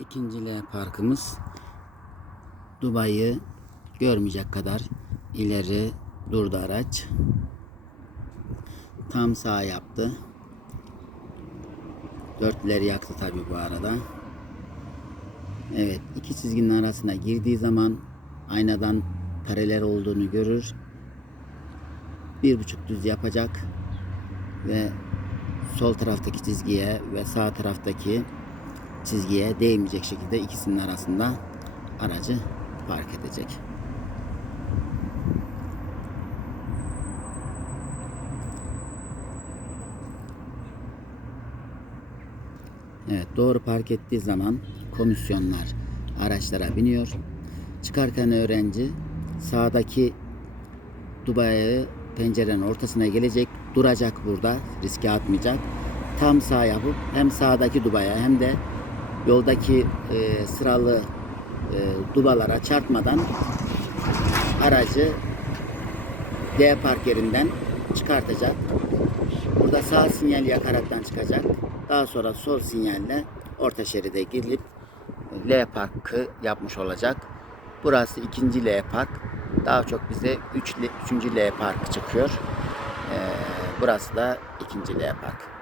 İkinci L parkımız Dubai'yi görmeyecek kadar ileri durdu araç. Tam sağ yaptı. Dörtleri yaktı tabi bu arada. Evet iki çizginin arasına girdiği zaman aynadan paralel olduğunu görür. Bir buçuk düz yapacak ve sol taraftaki çizgiye ve sağ taraftaki çizgiye değmeyecek şekilde ikisinin arasında aracı park edecek. Evet doğru park ettiği zaman komisyonlar araçlara biniyor. Çıkarken öğrenci sağdaki Dubai'ye pencerenin ortasına gelecek. Duracak burada. Riske atmayacak. Tam sağ yapıp hem sağdaki Dubai'ye hem de yoldaki e, sıralı e, dubalara çarpmadan aracı D park yerinden çıkartacak. Burada sağ sinyal yakaraktan çıkacak. Daha sonra sol sinyalle orta şeride girilip L parkı yapmış olacak. Burası ikinci L park. Daha çok bize 3 3. L park çıkıyor. Ee, burası da ikinci L park.